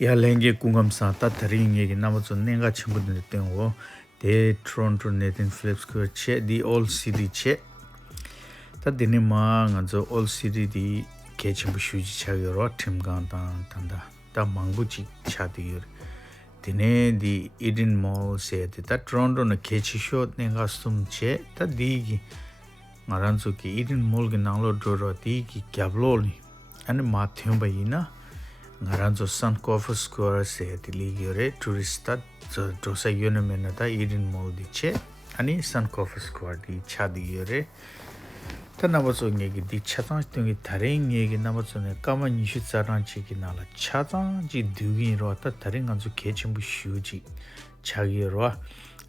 Ya lenge kungam sa ta tharing ye na ma chon nenga chimbu de tengo de Toronto Nathan Phillips ko che the old city che ta dine ma nga zo old city di ke chimbu shu ji cha yo ro tim gan ta ta mangbu chi cha di yo dine di Eden Mall se ta Toronto na ke chi shot nenga sum che ta di gi ngaran zo ki Eden Mall ge nanglo dro ro di gi kyablo ni ane ma thim ba ina ngaranzo Sun Coffee Square se diligore tourista dosa yone da Eden Mall di che ani Sun Coffee Square di chadigore tanabazo ngegi di chatan tungi tareng ngegi nabazo ne kama nishu tsaran chiki nala chatan ji dugi ro ta tareng anzo kechimbu shuji chagi ro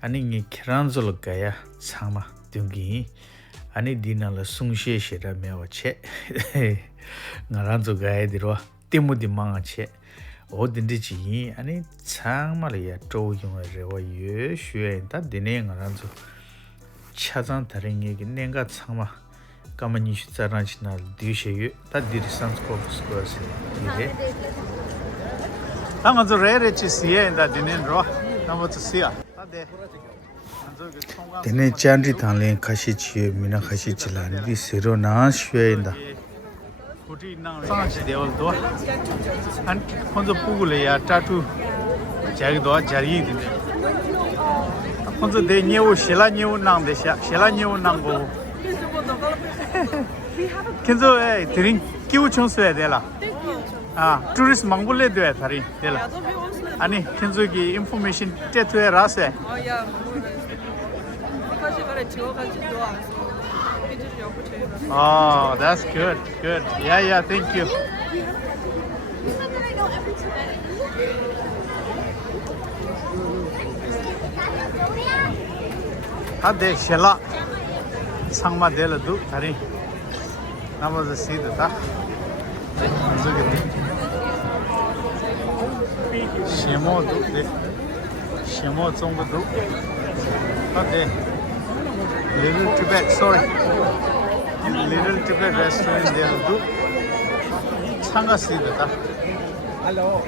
ani nge kiranzo lo gaya sama tungi ani dinala sungshe shira mewa che ngaranzo gaya di ro Timothy Mangache, O Dindiji, and it sang Maria told you a rewa ye, shue, that the name aranzo Chazan Taring, Nenga Sama, Kamanish Taranchina, Dishe, that did Sans Coffee Squares. I'm on the rare is here in that didn't draw. I'm about to see her. Dene Chandri Tanlin Kashichi, Mina Kashichila, this zero na shue in the 상시 되어도 한 혼자 부글이야 타투 자기도 자리인데 혼자 대니오 실라니오 남데샤 실라니오 남고 근데 드링 끼우 청소해야 되라 아 투리스트 망골레 돼야 다리 되라 아니 근저기 인포메이션 테트에 라세 어야 가지가래 지워가지고 Oh, that's good. Good. Yeah, thank you. Hade shela sangma dela du tari. Namaza sida ta. Zugiti. Shemo du de. Shemo zongo du. Hade Little Tibet, sorry. Little Tibet restaurant there do. Changa see that. Hello.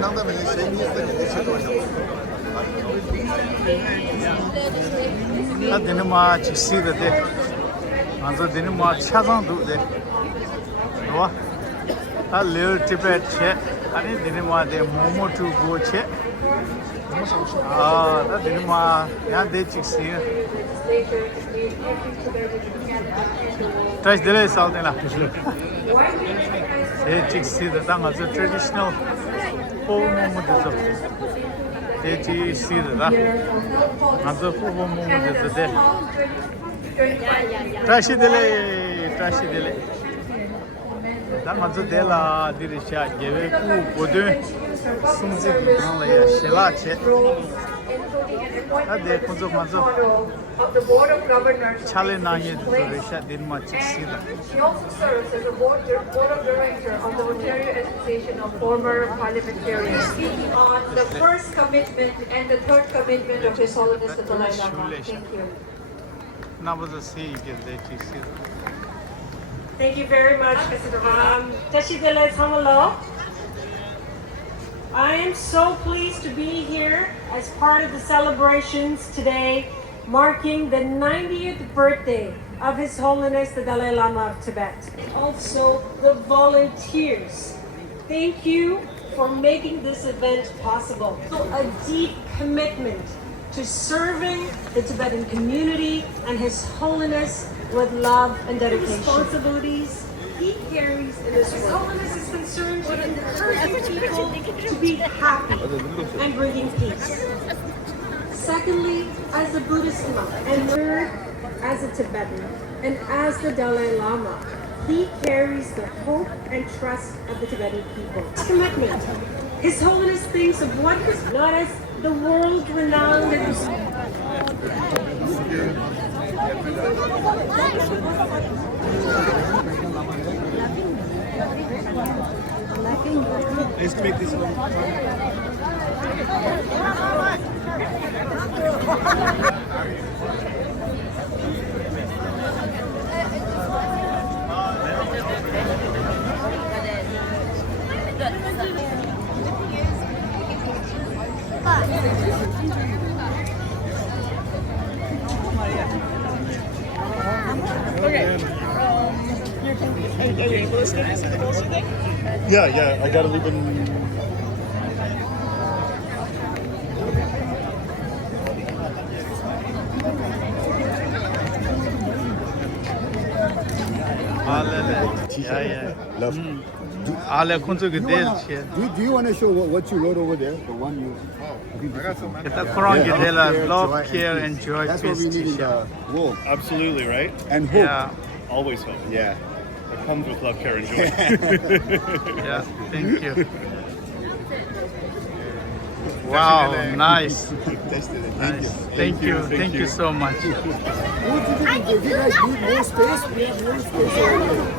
Nanda me saying that didn't much see that there. Anzo didn't much chazan do there. No. A little Tibet che. Ani didn't want the momo to go che. Ah, that didn't want. Yeah, they chicks here. Try the less out there. They chicks see the tongue as a traditional momo. They chicks see the tongue as a momo. Trashy delay, trashy delay. That manzo dela dirisha geve ku bodu sumzi nala ya shelache ade kunzo manzo chale na ye dirisha din ma chisida. She also serves as a board of director of the Ontario Association of Former Parliamentarians, speaking on the first commitment and the third commitment of His Holiness the Dalai Lama. Thank you. Nabaza see get the chisida. Thank you very much, Tashidele Tamalo. I am so pleased to be here as part of the celebrations today, marking the 90th birthday of His Holiness the Dalai Lama of Tibet. And also the volunteers. Thank you for making this event possible. So a deep commitment to serving the Tibetan community and His Holiness with love and dedication. Responsibilities he carries in this world. His Holiness is concerned with encouraging people to be happy and bringing peace. Secondly, as a Buddhist monk, and third, as a Tibetan, and as the Dalai Lama, he carries the hope and trust of the Tibetan people. Commitment. His Holiness thinks of what is not as the world-renowned Let's make this one. Okay. Are you able to stay this closer thing? Yeah, I gotta leave in. Love. Do you want to show what you wrote over there? The one you. Love, care, and joy. That's what we need in the world. Absolutely, right? And hope. Yeah, Always hope. Yeah. It comes with love, care, and joy. yeah, thank you. Wow, nice. Thank you. Thank you so much. If you guys need more space, we have more space over here.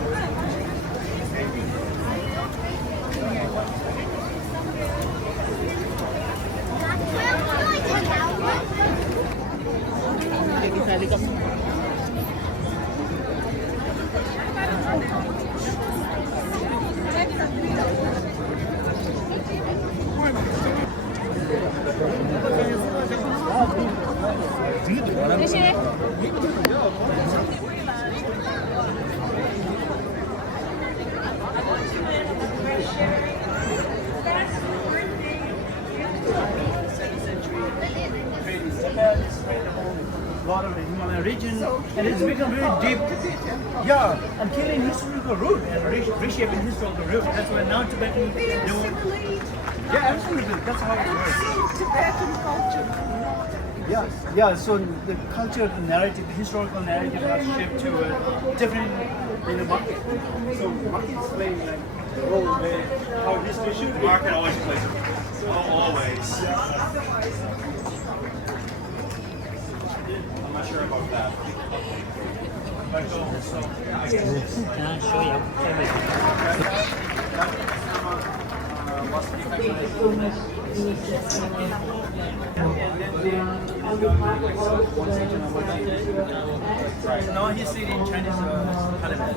Lot of the Himalayan region, and it's become very deep. Yeah, and killing historical root and reshaping historical root. That's why now Tibetan do. Yeah, absolutely. That's how it works. Tibetan culture. Yeah. So the culture, the narrative, the historical narrative has shifted to a different market. So markets play like the role where how history should be. Market always plays a role. Always. I'm not sure about that. Now he's sitting Chinese parliament.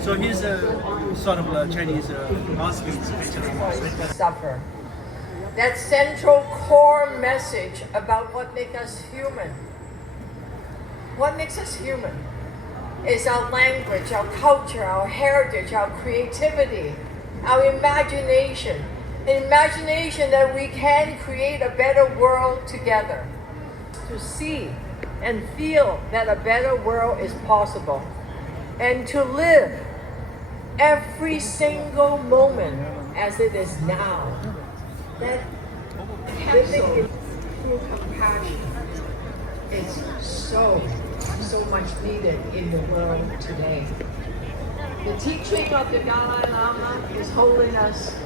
So he's a sort of a Chinese Muslim. Suffer. That central core message about what makes us human. What makes us human is our language, our culture, our heritage, our creativity, our imagination. An imagination that we can create a better world together. To see and feel that a better world is possible. And to live every single moment as it is now. That living in true compassion is so much needed in the world today. The teaching of the Dalai Lama, His Holiness,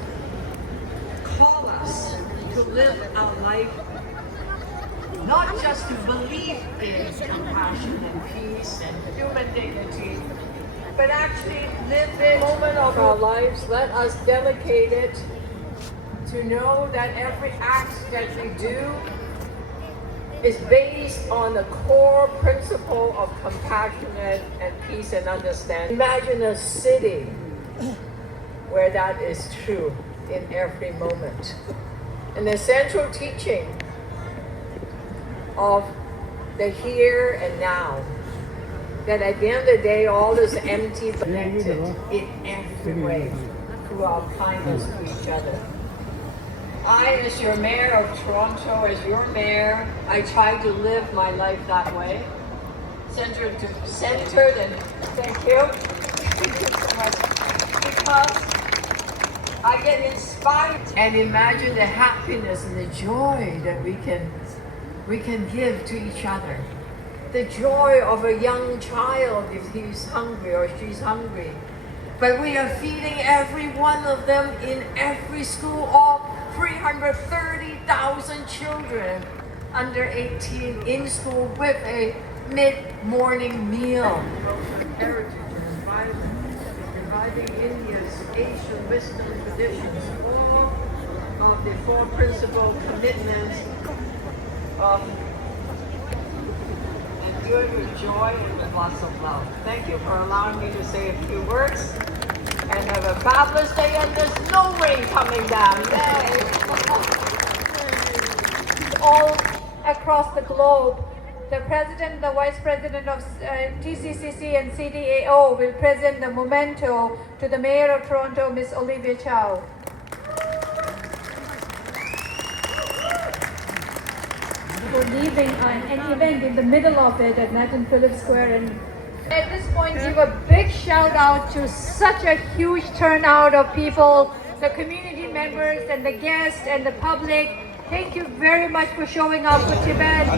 call us to live our life not just to believe in compassion and peace and human dignity, but actually live in the moment of our lives. Let us dedicate it to know that every act that we do is based on the core principle of compassion and peace and understanding. Imagine a city where that is true in every moment. And the central teaching of the here and now, that at the end of the day, all is empty, connected in every way through our kindness to each other. I, as your mayor of Toronto, as your mayor, I try to live my life that way. Centered and thank you. Thank you so much. Because I get inspired and imagine the happiness and the joy that we can give to each other. The joy of a young child if he's hungry or she's hungry. But we are feeding every one of them in every school, all 330,000 children under 18 in school with a mid-morning meal. Heritage and environment, reviving India's Asian wisdom traditions, all of the four principal commitments of enduring with joy and with lots of love. Thank you for allowing me to say a few words. And have a fabulous day, and there's no rain coming down. Yay! All across the globe, the President, the Vice President of TCCC and CDAO will present the memento to the Mayor of Toronto, Ms. Olivia Chow. For leaving an event in the middle of it at Nathan Phillips Square. And at this point, give a big shout out to such a huge turnout of people, the community members and the guests and the public. Thank you very much for showing up for Tibet.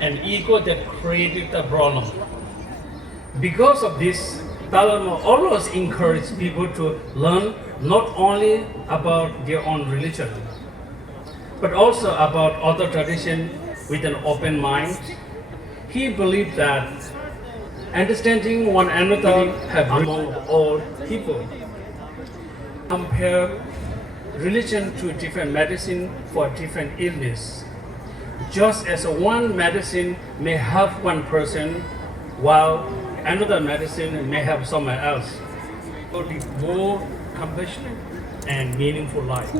An ego that created the problem. Because of this, Dalai Lama always encouraged people to learn not only about their own religion, but also about other traditions with an open mind. He believed that understanding one another have among all people. Compare religion to different medicine for different illness. Just as one medicine may help one person, while another medicine may help someone else. To live more compassionate and meaningful life.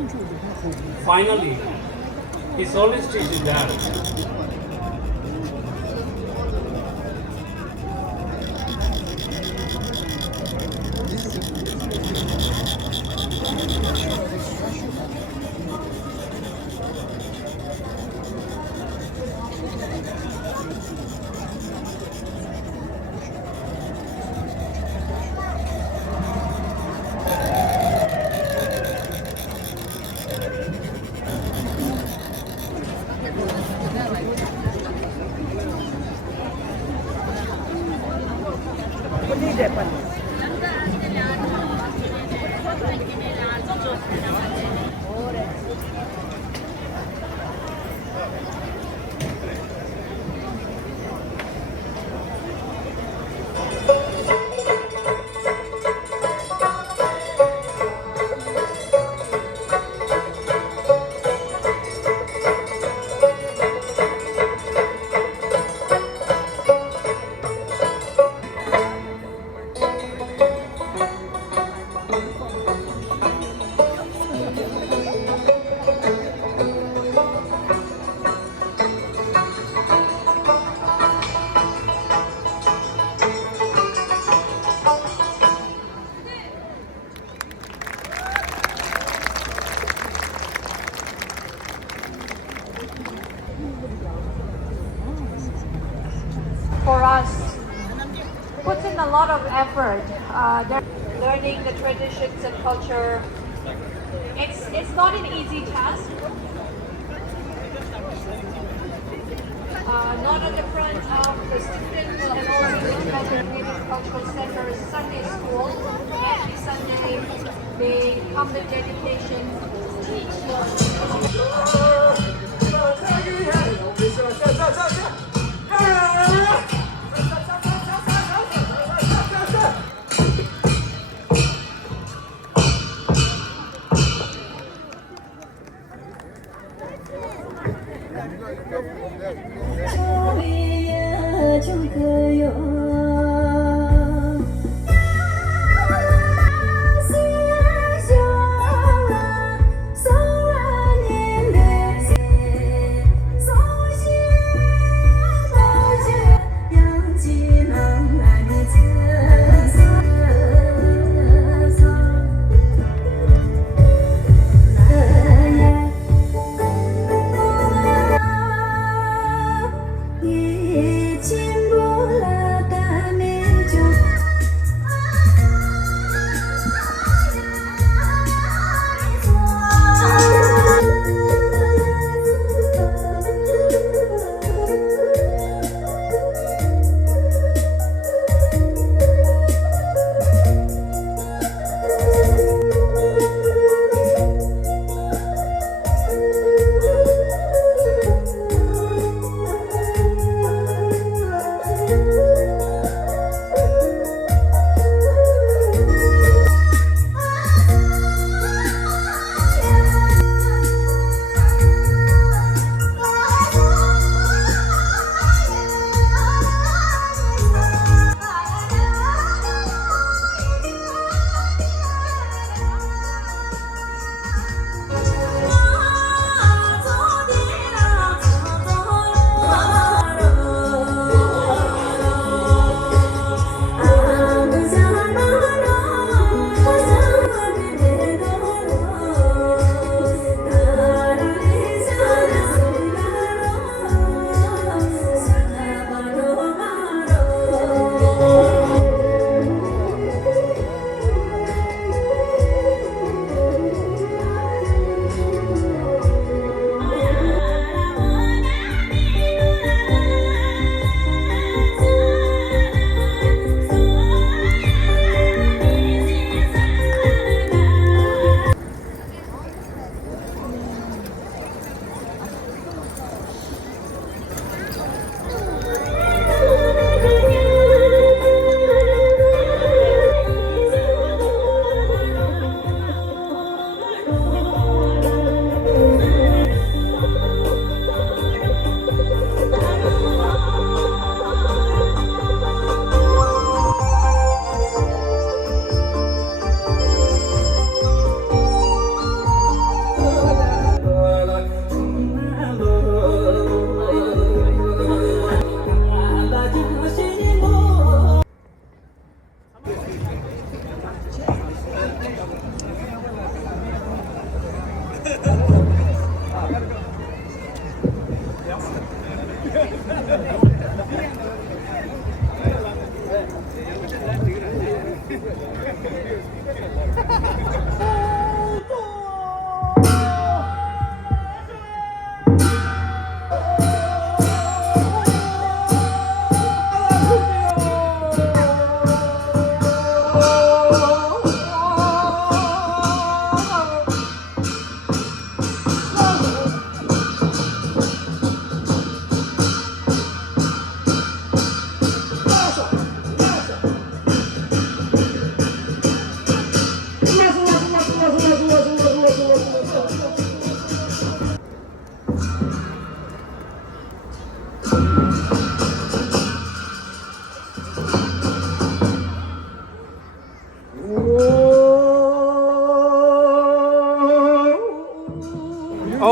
Finally, it's always teaches that for us puts in a lot of effort. They're learning the traditions and culture. It's not an easy task. Not at the front of the students and also the Tibet Cultural Center Sunday School. Every Sunday they come with dedication,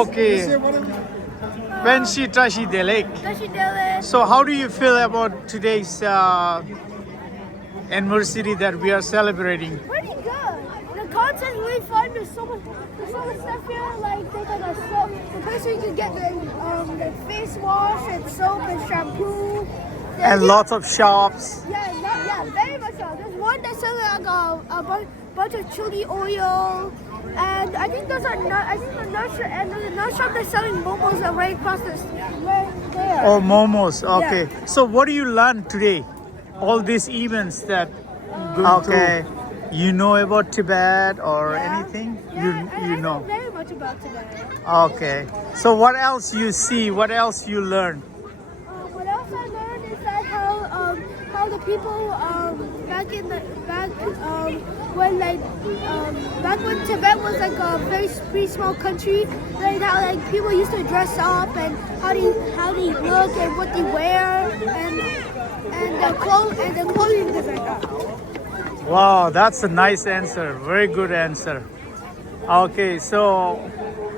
Okay. When she Tashi Delek. So how do you feel about today's anniversary that we are celebrating? Pretty good. The concert's really fun. There's so much stuff here. Like there's like a soap. The place where you can get the face wash and soap and shampoo. And lots of shops. Yeah, very much so. There's one that's selling like a bunch of chili oil. And I think there's another shop that's selling momos right across the right there. Oh, momos. Okay. Yeah. So what do you learn today? All these events that go through. You know about Tibet or anything? Yeah, you know. I know very much about Tibet. Okay. So what else you see? What else you learn? What else I learned is that how the people back when Tibet was like a pretty small country, like how like people used to dress up and how they look and what they wear and the clothing is like that. Wow, that's a nice answer. Very good answer. Okay, so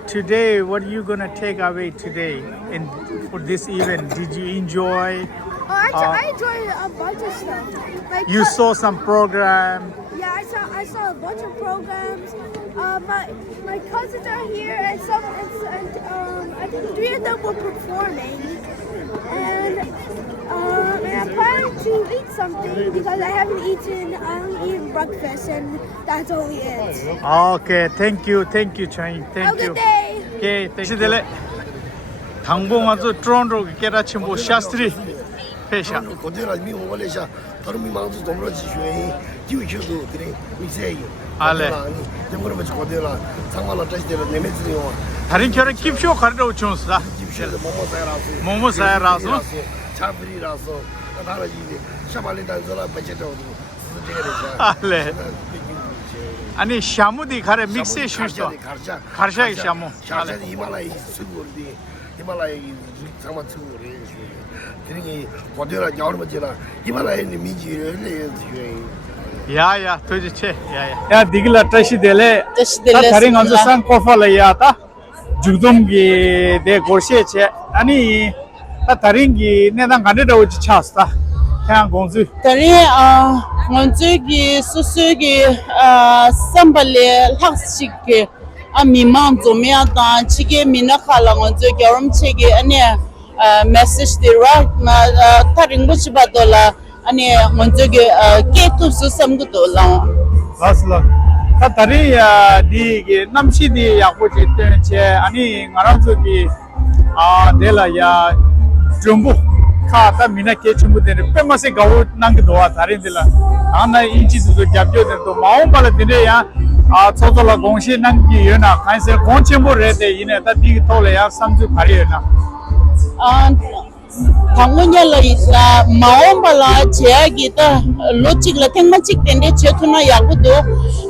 today, what are you gonna take away today for this event? Did you enjoy? I enjoyed a bunch of stuff. Like you saw some program. Yeah, I saw a bunch of programs. My cousins are here, and I think 3 of them were performing. And I'm planning to eat something because I haven't eaten. I only eaten breakfast, and that's only it. Okay, thank you, Chang. Thank Have a you. good day. Okay, thank you. 당봉 아주 트론로 깨라치 뭐 샤스트리 페샤. 고대라 미 오발레샤 다른 망도 동로지 쉐이 지우쳐도 그래 미세이. 알레. 정말 고대라 상말로 다시대로 내면지요. 다른 결은 킵쇼 가르쳐 주었다. 집셔도 모모사라서. 모모사라서. 차브리라서 나라지 샤발리 단서라 베체도 알레. 아니 샤무디 가래 믹스해 주셔. 가르샤 샤무. 샤샤 히말라야 수고르디. 히말라야 상마 수고르. 그러니 고대라 야르마지라 히말라야니 미지를 야야 도대체 야야 야 디글라 트시델레 다 다른 언제 상 코팔이야다 죽동기 내 고시체 아니 다 다른 게 내가 간에다 오지 찼다 그냥 공주 다른 먼저기 수수기 삼발레 학식게 미망 좀야다 지게 미나칼랑 먼저 결혼체게 아니 message direct taring buchi badola ani monjoge ketu susam gudola asla ta tari di namshi di yakbuchi tenche ani ngaranzugi dela ya jumbu kha ta mina ke chumbu de pemase gawu nang doa tarin dela ana inchi du gyabjo de to maung pala dine ya chotola gongshi nang gi yena kaise gongchembo re de ine ta di tole ya samju khari na 당원열라 마옴발라 제약이다 로직라 탱마직 된데 제투나 야구도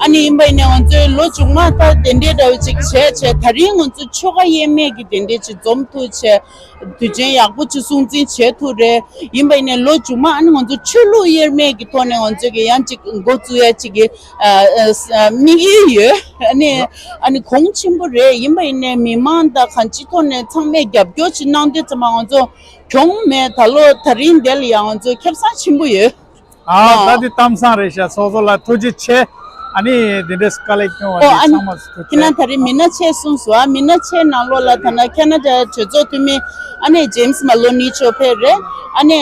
아니 임바이네 언제 로중마다 된데다 직체 다른 언제 초가 예매기 된데 좀투체 두제 야구치 송진 제투레 임바이네 로중마 아니 언제 출로 예매기 돈에 언제게 양직 고주에 지기 미기예 아니 공침부레 임바이네 미만다 간치톤에 창매 겹교치 난데 좀 언제 경매 달로 다른 데를 양원저 캡사 친구예 나디 땀상 레샤 소소라 토지체 Ani this college no Oh, and Thomas kina thari mina che sunswa mina che nanglo la thana Canada chozo tumi ane James Maloney chopere ane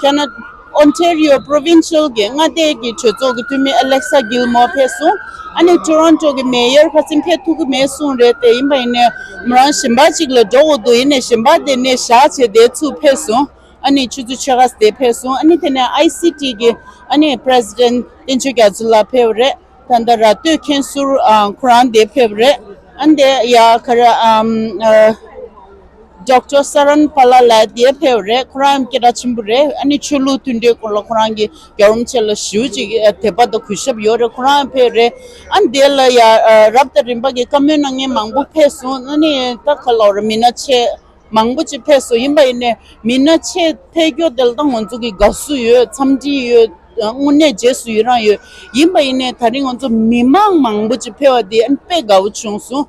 Canada Ontario provincial ge ngade gi chozo tumi Alexa Gilmore pesu ane Toronto ge mayor pasim petu ge mesun rete imba ine mran shimba chigla do do ine shimba de ne sha che de tu pesu ane chuzu chagas de pesu ane tena ICT ge ane president inchu gazula pevre tanda ratu kensur Quran de pevre ande ya kara Dr. Saran Palala de pevre Quran kira chimbure ani chulu tunde kola Quran gi yarum chela shuji teba do khushab yore Quran pevre ande la ya rabta rimba gi kamyunange mangbu pesu ani ta kalor minache mangbu chi pesu imba ine minache tegyo del dang onzu gi gasu yo chamji yo ngune jesu yura yo yimba ine tharing onzo mimang mangbu chi pewa di an pe gaw chungsu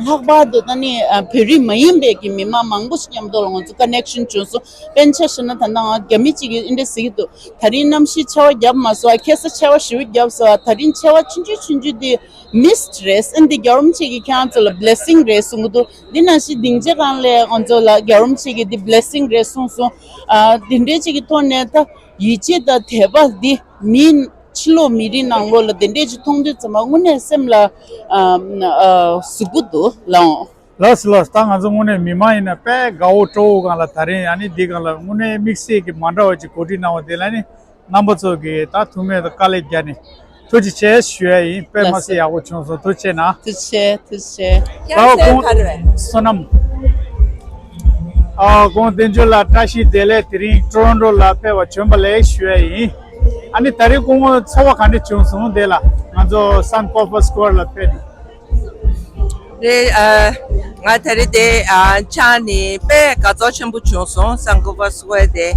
hakba do tani peri mayimbe ki mimang mangbu nyam do onzo connection chungsu bencha shana tanda gami chi gi inde sigido tharin namshi chawa gyab maso kesa chawa shiwi gyab so tharin chawa chunju di mistress and the garum chi gi cancel a blessing race ngudo dinashi dingje kan le onzo la garum chi gi di blessing race so dinde chi gi tonne ta yiche da theba di min chilo miri nanglo la dinde chi thongde chama ngune semla sugudo la Los tang azungune mima ina pe gao to gala thare ani digala ngune mixi ki manda hoji koti na delani number so ge ta thume da college jani tuji che shue yi pe masi ya go chonso tuche na tuche sonam gon denjo la tashi dele tri Toronto la pe wa chombale shue yi ani tari ko sawa khande chonso dela ngajo san corpus score la pe nga thari de chani pe ka zo chen bu chung song sang go va swe de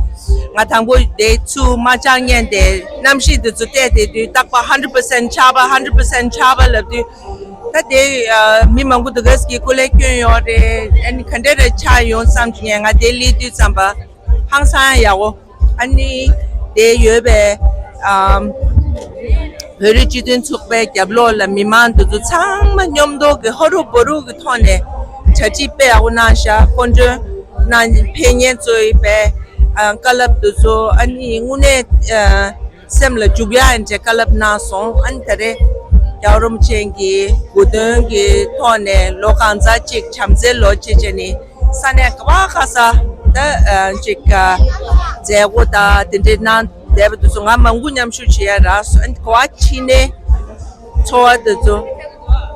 nga thang bu de chu ma chang yen de nam shi de zu de tak pa 100% chaba la de ta de mi mang bu de gas ki ko le kyen yo de en khande de cha yon sam jing nga de li du sam ba hang san ya wo ani de yue be Very children took back Yablola, Miman to the Tang, Yomdo, the Horoboru, the Tone, Chachi Pe Aunasha, Conjure, Nan Penyen Soipe, and Calab to so, and Ingune Semla Jubia and Jacalab Nason, and Tere, Yarum Chengi, Gudungi, Tone, Lokanza Chick, Chamzelo Chicheni, Sanek Wakasa, the Chica, Zewota, did not. David to song amangunyam shuchia ras and kwachine toward the zo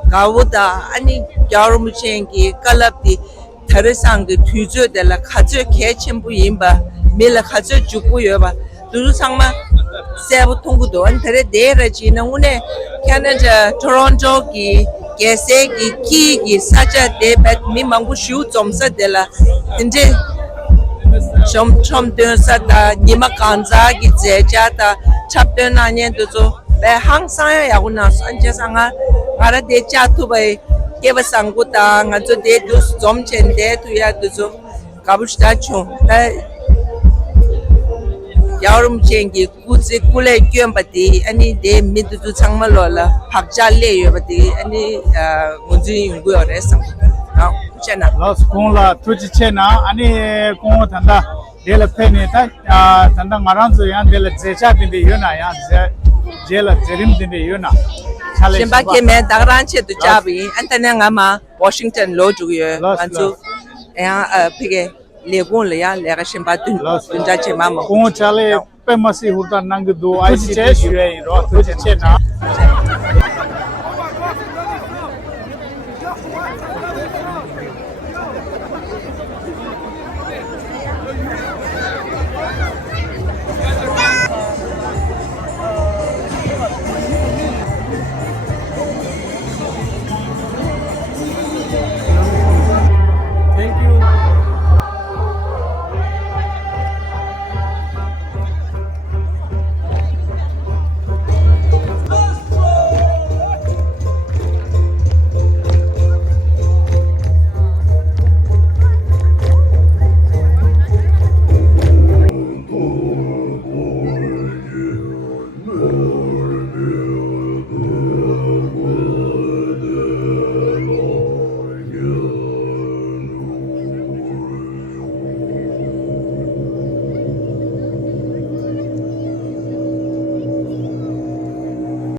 gawuda ani yarumuchengi kalapti taresang tujo de la khajo kechimbu yimba mila khajo juku yoba duru sangma sebu tongudo and tere deraji na une Canada Toronto ki kese ki sacha debet mi mangu shu zomsa de la inje chom de sata nima kanza gi jeja ta chapte na nyen to so be hang sa ya una anje sanga ara de cha tu bai ke ba sangu ta nga zo de du zom chen de tu ya tu so kabushta chu ta yarum chengi kuzi kule kyem bati ani de mid tu changma lola phakja le yo bati ani ngunji yungu yo re sang na chena Los Kongla Tuji Chena, Ani Kong Tanda, Dela Penny, Tanda Maranzo, and Dela Zecha in the Yuna, Jela Zerim in the Yuna. Shimba came at Daranche to Jabi, and Tanangama, Washington, Loju, and so Pige, Legulia, Lega Shimba, Dunjache Mama. Kong Chale, Pemasi Huta Nangudu, I see Tuji Chena.